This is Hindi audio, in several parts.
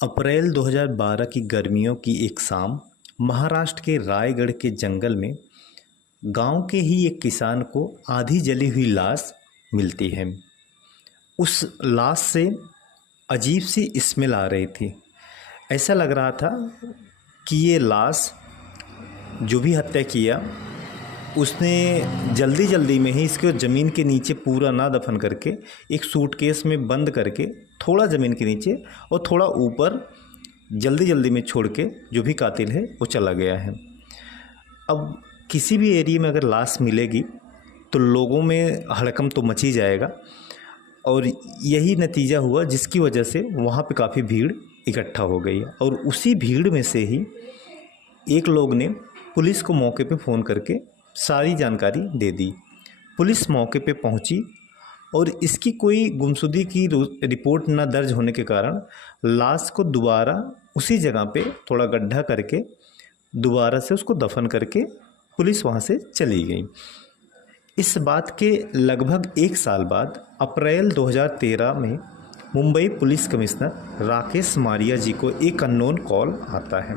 अप्रैल 2012 की गर्मियों की एक शाम महाराष्ट्र के रायगढ़ के जंगल में गांव के ही एक किसान को आधी जली हुई लाश मिलती है। उस लाश से अजीब सी स्मेल आ रही थी। ऐसा लग रहा था कि ये लाश जो भी हत्या किया उसने जल्दी जल्दी में ही इसको ज़मीन के नीचे पूरा ना दफन करके एक सूटकेस में बंद करके थोड़ा ज़मीन के नीचे और थोड़ा ऊपर जल्दी जल्दी में छोड़ के जो भी कातिल है वो चला गया है। अब किसी भी एरिया में अगर लाश मिलेगी तो लोगों में हड़कंप तो मच ही जाएगा और यही नतीजा हुआ जिसकी वजह से वहाँ पे काफ़ी भीड़ इकट्ठा हो गई और उसी भीड़ में से ही एक लोग ने पुलिस को मौके पे फ़ोन करके सारी जानकारी दे दी। पुलिस मौके पे पहुंची और इसकी कोई गुमशुदगी की रिपोर्ट न दर्ज होने के कारण लाश को दोबारा उसी जगह पे थोड़ा गड्ढा करके दोबारा से उसको दफन करके पुलिस वहां से चली गई। इस बात के लगभग एक साल बाद अप्रैल 2013 में मुंबई पुलिस कमिश्नर राकेश मारिया जी को एक अननोन कॉल आता है।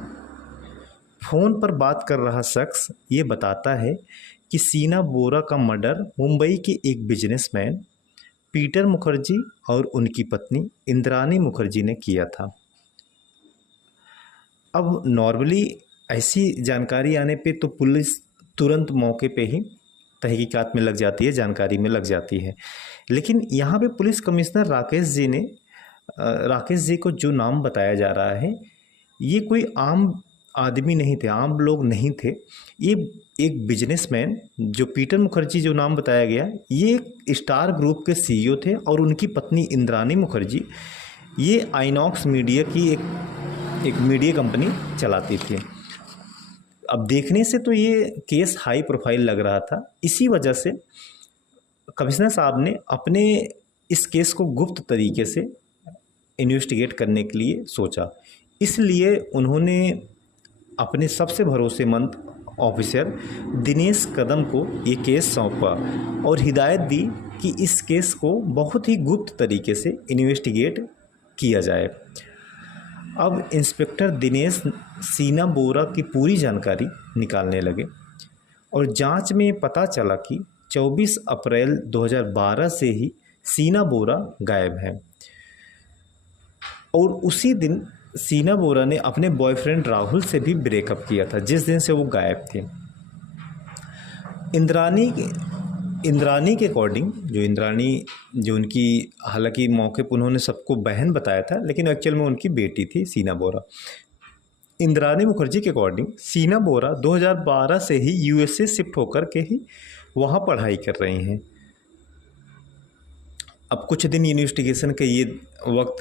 फ़ोन पर बात कर रहा शख्स ये बताता है कि सीना बोरा का मर्डर मुंबई के एक बिजनेसमैन पीटर मुखर्जी और उनकी पत्नी इंद्रानी मुखर्जी ने किया था। अब नॉर्मली ऐसी जानकारी आने पे तो पुलिस तुरंत मौके पे ही तहकीकात में लग जाती है, जानकारी में लग जाती है। लेकिन यहाँ पे पुलिस कमिश्नर राकेश जी को जो नाम बताया जा रहा है ये कोई आम आदमी नहीं थे, आम लोग नहीं थे। ये एक बिजनेसमैन जो पीटर मुखर्जी जो नाम बताया गया ये एक स्टार ग्रुप के सीईओ थे और उनकी पत्नी इंद्रानी मुखर्जी ये आइनॉक्स मीडिया की एक मीडिया कंपनी चलाती थी। अब देखने से तो ये केस हाई प्रोफाइल लग रहा था, इसी वजह से कमिश्नर साहब ने अपने इस केस को गुप्त तरीके से इन्वेस्टिगेट करने के लिए सोचा। इसलिए उन्होंने अपने सबसे भरोसेमंद ऑफिसर दिनेश कदम को ये केस सौंपा और हिदायत दी कि इस केस को बहुत ही गुप्त तरीके से इन्वेस्टिगेट किया जाए। अब इंस्पेक्टर दिनेश सीना बोरा की पूरी जानकारी निकालने लगे और जांच में पता चला कि 24 अप्रैल 2012 से ही सीना बोरा गायब है और उसी दिन सीना बोरा ने अपने बॉयफ्रेंड राहुल से भी ब्रेकअप किया था जिस दिन से वो गायब थी। इंद्रानी के अकॉर्डिंग जो उनकी हालांकि मौके पर उन्होंने सबको बहन बताया था लेकिन एक्चुअल में उनकी बेटी थी सीना बोरा। इंद्रानी मुखर्जी के अकॉर्डिंग सीना बोरा 2012 से ही यूएसए शिफ्ट होकर के ही वहाँ पढ़ाई कर रही हैं। अब कुछ दिन इन्वेस्टिगेशन के ये वक्त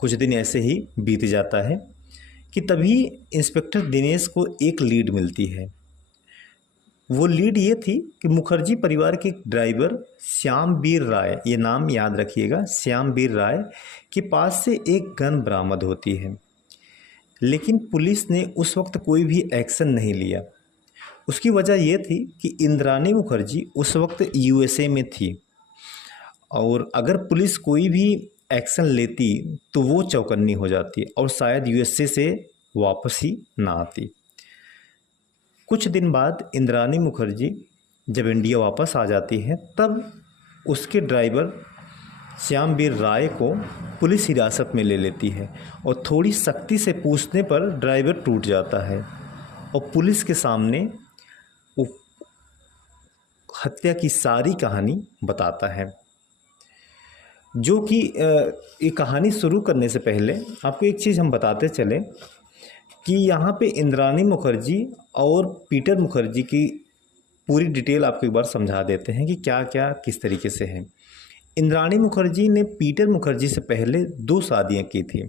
कुछ दिन ऐसे ही बीत जाता है कि तभी इंस्पेक्टर दिनेश को एक लीड मिलती है। वो लीड ये थी कि मुखर्जी परिवार के ड्राइवर श्यामवीर राय, ये नाम याद रखिएगा, श्यामवीर राय के पास से एक गन बरामद होती है। लेकिन पुलिस ने उस वक्त कोई भी एक्शन नहीं लिया। उसकी वजह ये थी कि इंद्रानी मुखर्जी उस वक्त यूएसए में थी और अगर पुलिस कोई भी एक्शन लेती तो वो चौकन्नी हो जाती और शायद यूएसए से वापस ही ना आती। कुछ दिन बाद इंद्रानी मुखर्जी जब इंडिया वापस आ जाती है तब उसके ड्राइवर श्यामवीर राय को पुलिस हिरासत में ले लेती है और थोड़ी सख्ती से पूछने पर ड्राइवर टूट जाता है और पुलिस के सामने वो हत्या की सारी कहानी बताता है। जो कि ये कहानी शुरू करने से पहले आपको एक चीज़ हम बताते चलें कि यहाँ पे इंद्रानी मुखर्जी और पीटर मुखर्जी की पूरी डिटेल आपको एक बार समझा देते हैं कि क्या क्या किस तरीके से है। इंद्रानी मुखर्जी ने पीटर मुखर्जी से पहले 2 शादियाँ की थी,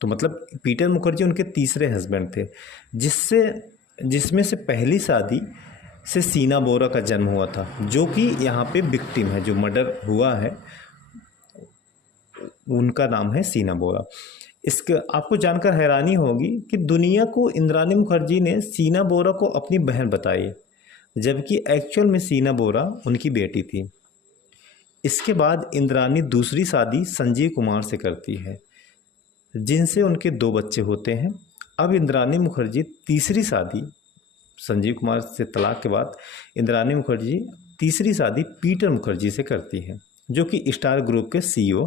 तो मतलब पीटर मुखर्जी उनके तीसरे हस्बैंड थे जिसमें से पहली शादी से सीना बोरा का जन्म हुआ था जो कि यहाँ पे विक्टिम है, जो मर्डर हुआ है उनका नाम है सीना बोरा। इसका आपको जानकर हैरानी होगी कि दुनिया को इंद्रानी मुखर्जी ने सीना बोरा को अपनी बहन बताई जबकि एक्चुअल में सीना बोरा उनकी बेटी थी। इसके बाद इंद्रानी दूसरी शादी संजीव कुमार से करती है जिनसे उनके 2 बच्चे होते हैं। अब इंद्राणी मुखर्जी तीसरी शादी, संजीव कुमार से तलाक के बाद इंद्राणी मुखर्जी तीसरी शादी पीटर मुखर्जी से करती हैं, जो कि स्टार ग्रुप के सीईओ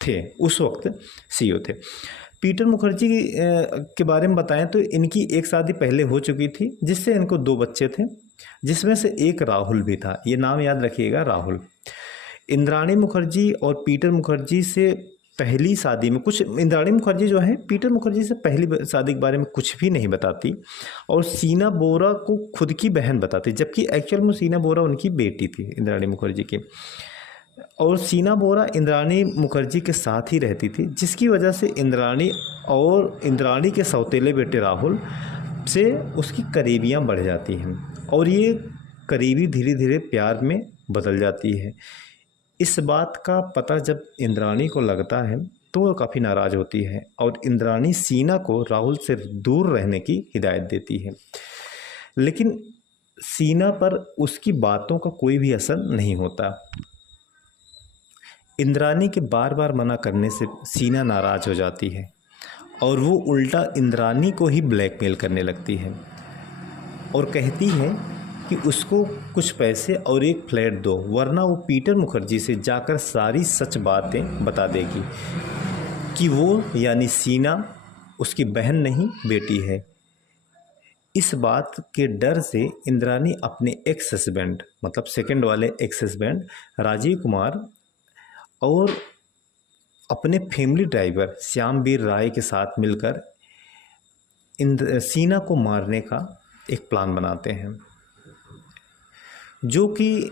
थे, उस वक्त सीईओ थे। पीटर मुखर्जी के बारे में बताएं तो इनकी एक शादी पहले हो चुकी थी, जिससे इनको 2 बच्चे थे, जिसमें से एक राहुल भी था। ये नाम याद रखिएगा, राहुल। इंद्राणी मुखर्जी और पीटर मुखर्जी से पहली शादी में कुछ, इंद्राणी मुखर्जी जो है पीटर मुखर्जी से पहली शादी के बारे में कुछ भी नहीं बताती और सीना बोरा को खुद की बहन बताती, जबकि एक्चुअल में सीना बोरा उनकी बेटी थी इंद्राणी मुखर्जी की। और सीना बोरा इंद्राणी मुखर्जी के साथ ही रहती थी, जिसकी वजह से इंद्राणी और इंद्राणी के सौतेले बेटे राहुल से उसकी करीबियाँ बढ़ जाती हैं और ये करीबी धीरे धीरे प्यार में बदल जाती है। इस बात का पता जब इंद्राणी को लगता है तो वो काफ़ी नाराज़ होती है और इंद्राणी सीना को राहुल से दूर रहने की हिदायत देती है, लेकिन सीना पर उसकी बातों का कोई भी असर नहीं होता। इंद्राणी के बार बार मना करने से सीना नाराज़ हो जाती है और वो उल्टा इंद्राणी को ही ब्लैकमेल करने लगती है और कहती है कि उसको कुछ पैसे और एक फ्लैट दो, वरना वो पीटर मुखर्जी से जाकर सारी सच बातें बता देगी कि वो यानी सीना उसकी बहन नहीं बेटी है। इस बात के डर से इंद्राणी अपने एक्स हस्बैंड, मतलब सेकंड वाले एक्स हस्बैंड राजीव कुमार और अपने फैमिली ड्राइवर श्यामवीर राय के साथ मिलकर सीना को मारने का एक प्लान बनाते हैं, जो कि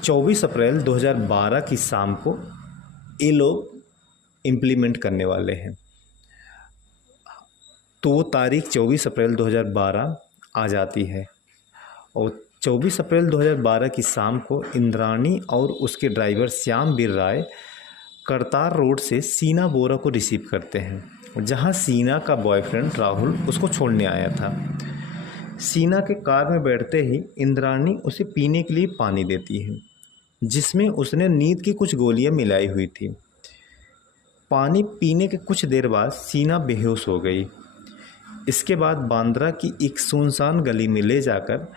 24 अप्रैल 2012 की शाम को ये लोग इम्प्लीमेंट करने वाले हैं। तो वो तारीख 24 अप्रैल 2012 आ जाती है और 24 अप्रैल 2012 की शाम को इंद्राणी और उसके ड्राइवर श्यामवीर राय करतार रोड से सीना बोरा को रिसीव करते हैं, जहां सीना का बॉयफ्रेंड राहुल उसको छोड़ने आया था। सीना के कार में बैठते ही इंद्राणी उसे पीने के लिए पानी देती है, जिसमें उसने नींद की कुछ गोलियां मिलाई हुई थी। पानी पीने के कुछ देर बाद सीना बेहोश हो गई। इसके बाद बांद्रा की एक सुनसान गली में ले जाकर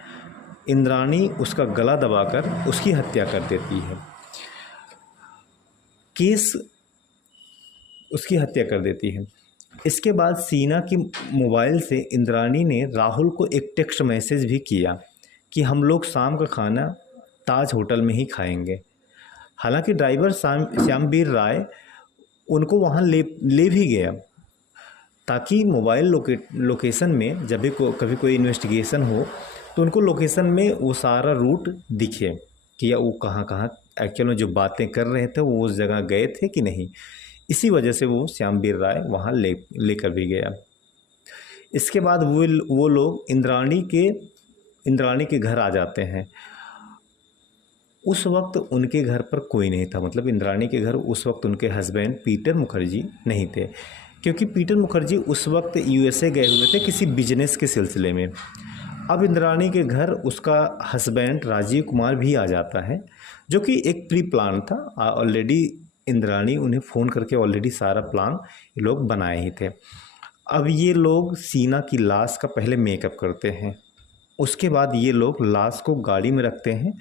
इंद्राणी उसका गला दबाकर उसकी हत्या कर देती है। उसकी हत्या कर देती है। इसके बाद सीना की मोबाइल से इंद्राणी ने राहुल को एक टेक्स्ट मैसेज भी किया कि हम लोग शाम का खाना ताज होटल में ही खाएंगे। हालांकि ड्राइवर श्यामवीर राय उनको वहां ले भी गया, ताकि मोबाइल लोकेशन में जब भी कभी कोई इन्वेस्टिगेशन हो तो उनको लोकेशन में वो सारा रूट दिखे कि वो कहाँ कहाँ एक्चुअल में जो बातें कर रहे थे वो उस जगह गए थे कि नहीं। इसी वजह से वो श्यामवीर राय वहाँ लेकर भी गया। इसके बाद वो लोग इंद्राणी के घर आ जाते हैं। उस वक्त उनके घर पर कोई नहीं था, मतलब इंद्राणी के घर उस वक्त उनके हस्बैंड पीटर मुखर्जी नहीं थे, क्योंकि पीटर मुखर्जी उस वक्त यूएसए गए हुए थे किसी बिजनेस के सिलसिले में। अब इंद्राणी के घर उसका हस्बैंड राजीव कुमार भी आ जाता है, जो कि एक प्री प्लान था। ऑलरेडी इंद्राणी उन्हें फ़ोन करके ऑलरेडी सारा प्लान ये लोग बनाए ही थे। अब ये लोग सीना की लाश का पहले मेकअप करते हैं, उसके बाद ये लोग लाश को गाड़ी में रखते हैं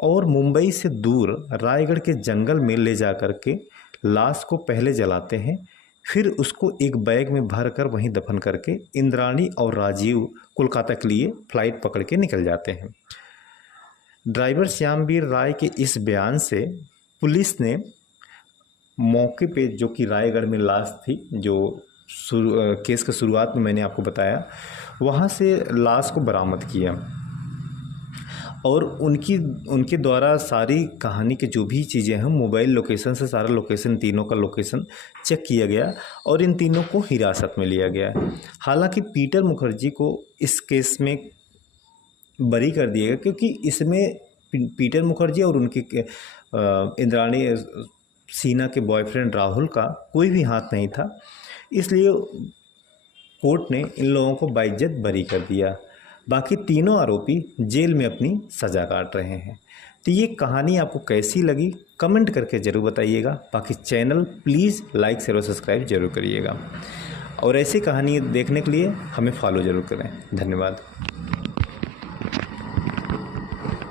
और मुंबई से दूर रायगढ़ के जंगल में ले जा कर के लाश को पहले जलाते हैं, फिर उसको एक बैग में भर कर वहीं दफन करके इंद्राणी और राजीव कोलकाता के लिए फ़्लाइट पकड़ के निकल जाते हैं। ड्राइवर श्यामवीर राय के इस बयान से पुलिस ने मौके पे, जो कि रायगढ़ में लाश थी, जो केस का शुरुआत में मैंने आपको बताया, वहाँ से लाश को बरामद किया और उनके द्वारा सारी कहानी के जो भी चीज़ें हैं मोबाइल लोकेशन से सारा लोकेशन, तीनों का लोकेशन चेक किया गया और इन तीनों को हिरासत में लिया गया। हालांकि पीटर मुखर्जी को इस केस में बरी कर दिया गया, क्योंकि इसमें पीटर मुखर्जी और उनके इंद्राणी सीना के बॉयफ्रेंड राहुल का कोई भी हाथ नहीं था, इसलिए कोर्ट ने इन लोगों को बाइज्जत बरी कर दिया। बाकी तीनों आरोपी जेल में अपनी सज़ा काट रहे हैं। तो ये कहानी आपको कैसी लगी कमेंट करके ज़रूर बताइएगा। बाकी चैनल प्लीज़ लाइक शेयर और सब्सक्राइब जरूर करिएगा और ऐसी कहानी देखने के लिए हमें फॉलो ज़रूर करें। धन्यवाद।